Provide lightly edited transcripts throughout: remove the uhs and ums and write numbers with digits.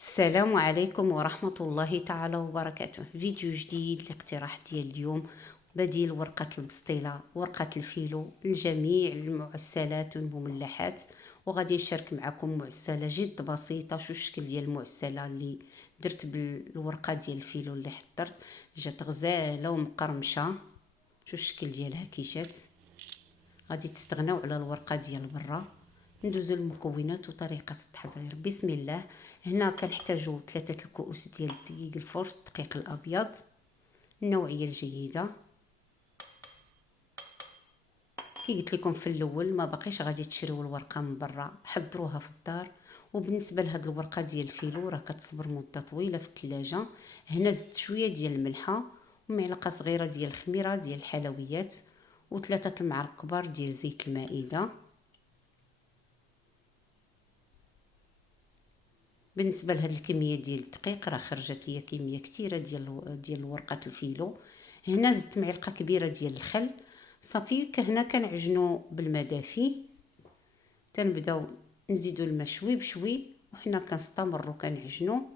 السلام عليكم ورحمة الله تعالى وبركاته. فيديو جديد لاقتراح ديال اليوم، بديل ورقة البسطيلة، ورقة الفيلو لجميع المعسلات والمملحات. وغادي نشارك معكم معسلة جد بسيطة. شو الشكل ديال المعسلة اللي درت بالورقة ديال الفيلو اللي حضرت؟ جات غزالة ومقرمشة. شو الشكل ديالها كي جات. غادي تستغناو على الورقة ديال برا. ندوزو المكونات وطريقة التحضير. بسم الله. هنا كنحتاجو 3 الكؤوس ديال الدقيق الفرن، الدقيق الابيض النوعية الجيدة. كي قلت لكم في الاول ما باقيش غادي تشريو الورقة من برا، حضروها في الدار. وبالنسبة لهاد الورقة ديال الفيلو راه كتصبر مدة طويلة في الثلاجة. هنا زدت شوية ديال الملحة ومعلقة صغيرة ديال الخميرة ديال الحلويات و3 المعالق كبار ديال زيت المائدة. بالنسبه لهاد الكميه ديال الدقيق راه خرجت ليا كميه كثيره ديال ورقه الفيلو. هنا زدت معلقه كبيره ديال الخل. صافي هنا كنعجنو بالماء دافي، تنبداو نزيدو الماء شوي بشوي وحنا كنستمروا كنعجنو،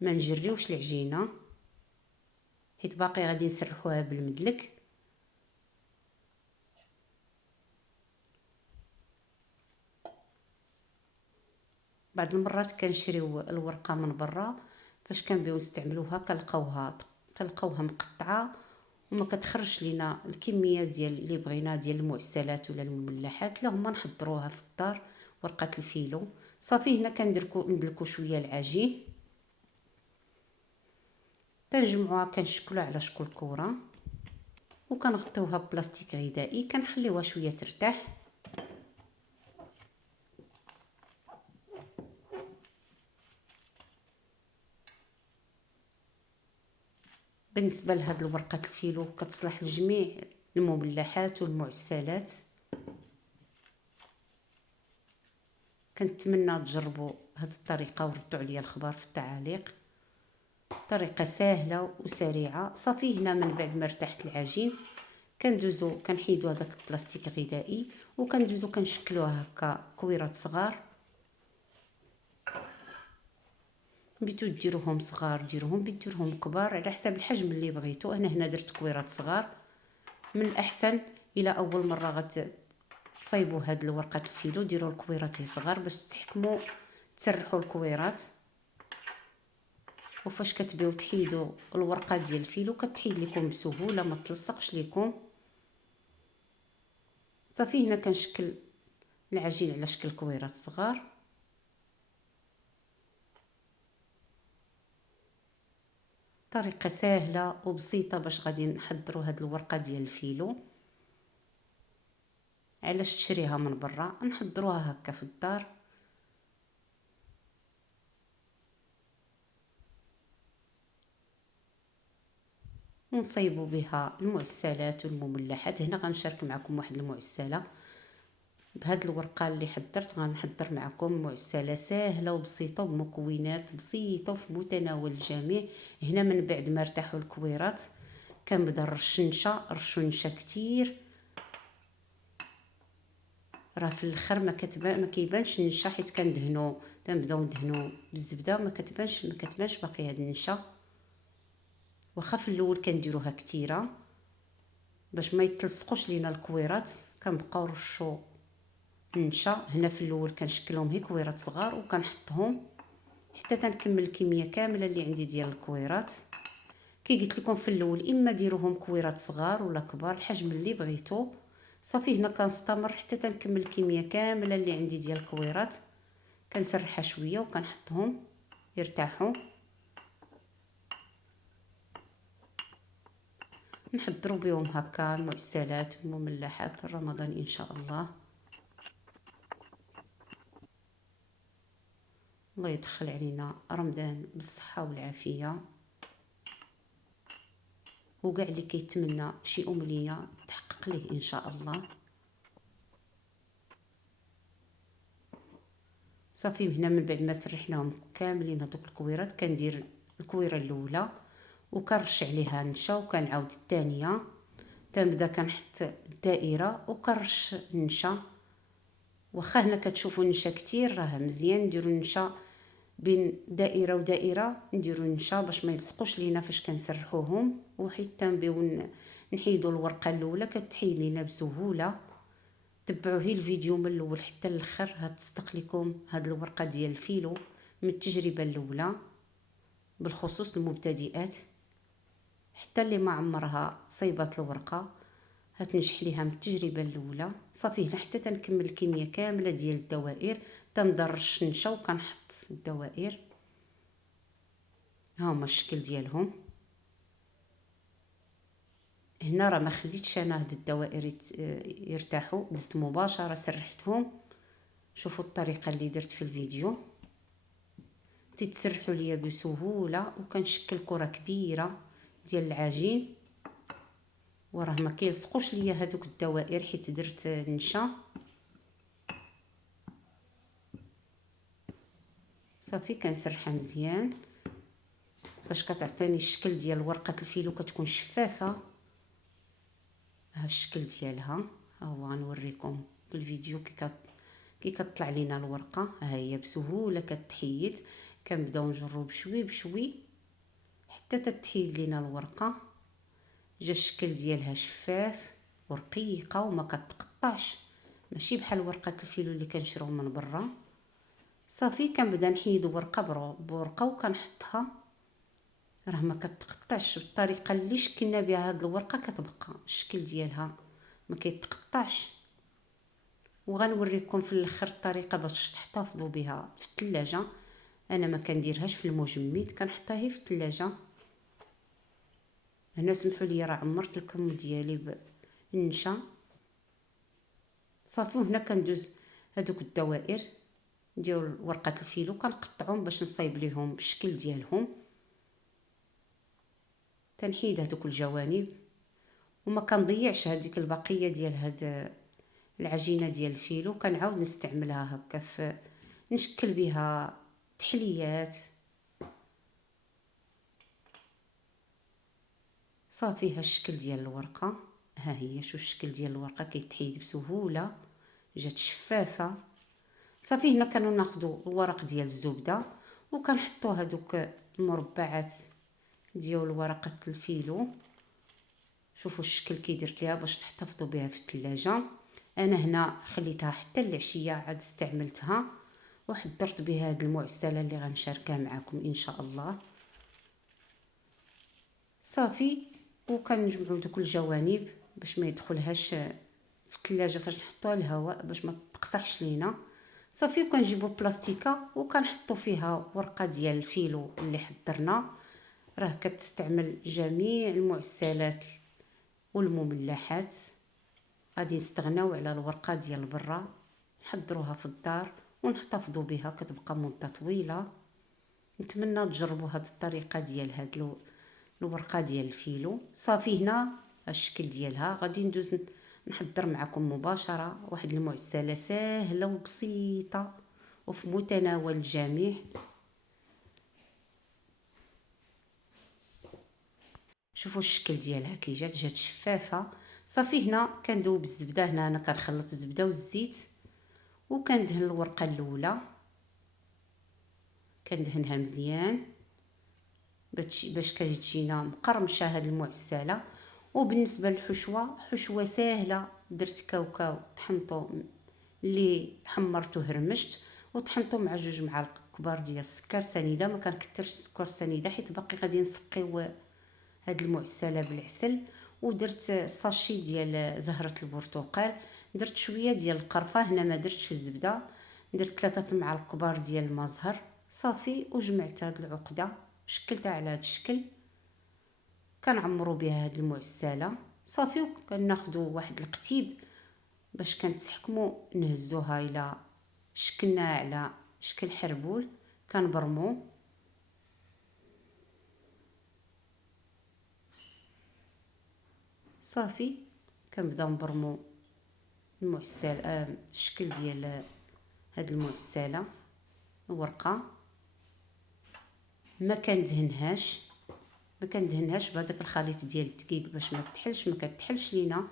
ما نجريوش العجينه حيت باقي غادي نسرحوها بالمدلك. بعض المرات كنشريو الورقه من برا، فاش كنبغيو نستعملوها تلقاوها مقطعه وما كتخرجش لينا الكميه ديال اللي بغينا ديال المعسلات ولا المملحات. لا هما نحضروها في الدار ورقه الفيلو. صافي هنا ندلكو شويه العجين، تنجمعوها كنشكلوها على شكل كره وكنغطيوها ببلاستيك غذائي، كنخليوها شويه ترتاح. بالنسبه لهاد الورقه الفيلو كتصلح لجميع المملحات والمعسلات. كنتمنى تجربوا هاد الطريقه وردوا عليا الخبر في التعاليق. طريقه سهله وسريعه. صافي هنا من بعد ما ارتاحت العجين كندوزو كنحيدو هذاك البلاستيك الغذائي وكندوزو كنشكلوها هكا كويرات صغار. بغيتو ديروهم صغار ديروهم، بغيتو ديروهم كبار على حسب الحجم اللي بغيتو. انا هنا درت كويرات صغار. من الاحسن الى اول مره تصايبوا هاد الورقه الفيلو ديروا الكويرات صغار باش تحكموا تسرحوا الكويرات. وفاش كتبغيو تحيدوا الورقه ديال الفيلو كتحيد لكم بسهوله، ما تلصقش لكم. صافي هنا كنشكل العجين على شكل كويرات صغار. طريقه سهله وبسيطه باش غادي نحضروا هاد الورقه ديال الفيلو. علاش تشريها من برا؟ نحضروها هكا في الدار. ونصيبوا بها المعسلات والمملحات. هنا غنشارك معكم واحد المعسله بهاد الورقه اللي حضرت. غنحضر معكم معسله سهله وبسيطه وبمكونات بسيطه وفي متناول الجميع. هنا من بعد ما ارتاحوا الكويرات كنبدا رشو نشا كتير. راه في الاخر ما كيبانش النشا حيت تنبداو ندهنو بالزبده. ما كتبانش باقي هاد النشا. واخا في الاول كنديروها كتيره باش ما يتلصقوش لينا الكويرات كنبقاو رشو النشا. هنا في الاول كنشكلهم هي كويرات صغار وكنحطهم حتى تنكمل الكميه كامله اللي عندي ديال الكويرات. كي قلت لكم في الاول اما ديروهم كويرات صغار ولا كبار الحجم اللي بغيتو. صافي هنا كنستمر حتى تنكمل الكميه كامله اللي عندي ديال الكويرات. كنسرحها شويه وكنحطهم يرتاحوا. نحضروا بهم هكا المعسلات والمملحات رمضان ان شاء الله. الله يدخل علينا رمضان بالصحه والعافيه. وكاع اللي كيتمنى شي امنيه تحقق ليه ان شاء الله. صافي هنا من بعد ما سرحناهم كاملين هذوك الكويرات كندير الكويره الاولى وكنرش عليها نشا وكنعاود الثانيه. تنبدا كنحط الدائره وكنرش النشا. واخا هنا كتشوفوا النشا كتير راه مزيان نديروا النشا بين دائره ودائره نديرو نشا باش ما يلصقوش لينا فاش كنسرحوهم، وحتى نبيو نحيدوا الورقه الاولى كتحيد لينا بسهوله. تبعوا هي الفيديو من الاول حتى الاخر، هتصدق لكم هاد الورقه ديال الفيلو من التجربه الاولى بالخصوص المبتدئات، حتى اللي ما عمرها صيبات الورقه هتنجح ليها من التجربه الاولى. صافي هنا حتى تنكمل الكميه كامله ديال الدوائر، تنضرش نشا وكنحط الدوائر. ها هما الشكل ديالهم. هنا راه ما خليتش انا هاد الدوائر يرتاحوا، دزت مباشره سرحتهم. شوفوا الطريقه اللي درت في الفيديو، تتسرحوا ليا بسهوله، وكنشكل كره كبيره ديال العجين، وراه ما كيلصقوش ليا هذوك الدوائر حيت درت نشا. صافي كنسرحها مزيان باش كتعطيني الشكل ديال ورقه الفيلو، كتكون شفافه. ها الشكل ديالها، ها هو غنوريكم في الفيديو كي كطلع لينا الورقه. ها هي بسهوله كتحيد، كنبداو نجرو بشوي بشوي حتى تتحيد لينا الورقه. جا الشكل ديالها شفاف ورقيقه وما كتقطعش، ماشي بحال ورقه الفيلو اللي كنشريو من برا. صافي كنبدا نحيد ورقه بورقه وكنحطها، راه ما كتقطعش. بالطريقه اللي شكلنا بها هاد الورقه كتبقى الشكل ديالها ما كيتقطعش. وغنوريكم في الاخر الطريقه باش تحتفظوا بها في الثلاجه. انا ما كنديرهاش في المجمد، كنحطها هي في الثلاجه. هنا سمحوا لي راه عمرت الكم ديالي بالنشا. صافي هنا كندوز هذوك الدوائر ديال ورقه الفيلو كنقطعهم باش نصايب ليهم الشكل ديالهم. تنحيد هذوك الجوانب وما كنضيعش هذيك البقيه ديال هاد العجينه ديال الفيلو، كنعاود نستعملها هكا في نشكل بها تحليات. صافي ها الشكل ديال الورقه، ها هي شوف الشكل ديال الورقه كيتحيد بسهوله، جات شفافه. صافي هنا كانوا ناخذوا الورق ديال الزبده وكنحطوا هذوك المربعات ديال ورقه الفيلو. شوفوا الشكل كي درت ليها باش تحتفظوا بها في الثلاجه. انا هنا خليتها حتى العشيه عاد استعملتها وحضرت بها هذه المعسله اللي غنشاركها معكم ان شاء الله. صافي وكنجمعوا دوك الجوانب باش ما يدخلهاش في الثلاجه فاش نحطوها الهواء باش ما تقصحش لينا. صافي وكنجيبوا بلاستيكه وكنحطوا فيها ورقه ديال الفيلو اللي حضرنا. راه كتستعمل جميع المعسلات والمملحات. غادي نستغناو على الورقه ديال برا، نحضروها في الدار ونحتفظوا بها كتبقى مده طويله. نتمنى تجربوا هذه الطريقه ديال هاد الورقه ديال الفيلو. صافي هنا الشكل ديالها. غادي ندوز نحضر معكم مباشره واحد المعسله سهله وبسيطه وفي متناول الجميع. شوفوا الشكل ديالها كي جات شفافه. صافي هنا كندوب الزبده. هنا انا كنخلط الزبده والزيت وكندهن الورقه الاولى، كندهنها مزيان باش كتجينا مقرمشه هاد المعسله. وبالنسبه للحشوه، حشوه سهله. درت كاوكاو طحنته اللي حمرته هرمشت وطحنته مع 2 معالق كبار ديال السكر سنيده. ما كنكثرش السكر سنيده حيت باقي غادي نسقيو هاد المعسله بالعسل. ودرت ساشي ديال زهره البرتقال، درت شويه ديال القرفه. هنا ما درتش الزبده، درت 3 معالق كبار ديال الماء زهر. صافي وجمعت هاد العقده شكلتها على هاد الشكل. كنعمروا بها هاد المعسله. صافي وكناخذوا واحد القتيب باش كنتحكموا نهزوها الى شكلنا على شكل حربول. كنبرمو صافي كنبداو نبرمو المعسل الشكل ديال هاد المعسله. الورقه ما كندهنهاش بهذاك الخليط ديال الدقيق باش ما تحلش، ما كتحلش لينا.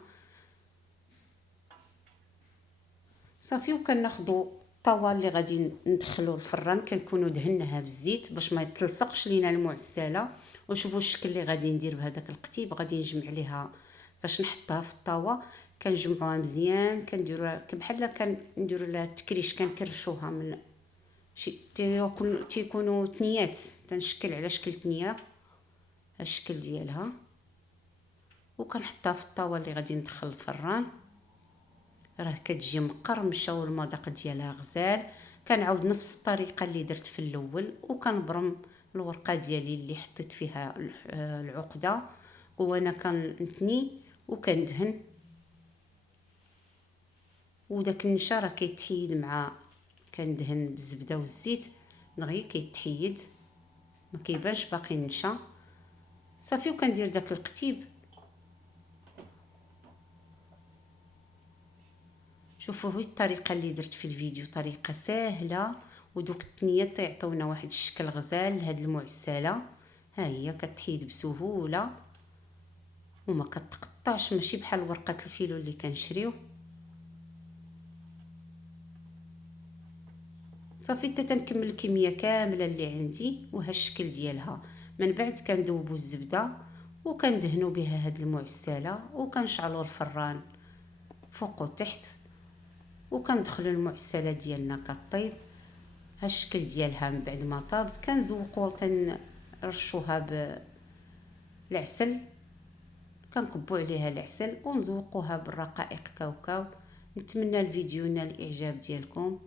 صافي وكناخذوا الطاوه اللي غادي ندخلو الفران كنكونوا دهناها بالزيت باش ما يتلصقش لينا المعسله. وشوفوا الشكل اللي غادي ندير بهذاك القتيب، غادي نجمع ليها باش نحطها في الطاوه. كنجمعوها مزيان، كنديروها بحال كنديروا لها التكريش، كنكرشوها من شي تيكونوا تنيات، تنشكل على شكل تنيه الشكل ديالها، وكنحطها في الطاوه اللي غادي ندخل الفران. راه كتجي مقرمشه والمذاق ديالها غزال. كنعاود نفس الطريقه اللي درت في الاول، وكنبرم الورقه ديالي اللي حطيت فيها العقده، وانا كنتني وكندهن. وداك النشا راه كيتحيد مع كندهن بالزبده والزيت دغيا كيتحيد، ما كيبانش باقي النشا صافي. وكندير داك القتيب. شوفوا هي الطريقه اللي درت في الفيديو، طريقه سهله، ودوك التنيات يعطيونا واحد الشكل غزال لهاد المعسله. ها هي كتحيد بسهوله وما كتقطعش، ماشي بحال ورقه الفيلو اللي كنشريو. صافي حتى تنكمل الكميه كامله اللي عندي، وها الشكل ديالها. من بعد كندوبوا الزبده وكندهنوا بها هاد المعسله، وكنشعلوا الفران فوق وتحت، وكندخلوا المعسله ديالنا كطيب. ها الشكل ديالها من بعد ما طابت كنزوقوا، تنرشوها بالعسل، كنكبوا عليها العسل ونزوقوها بالرقائق كاوكاو. نتمنى الفيديو نال الاعجاب ديالكم.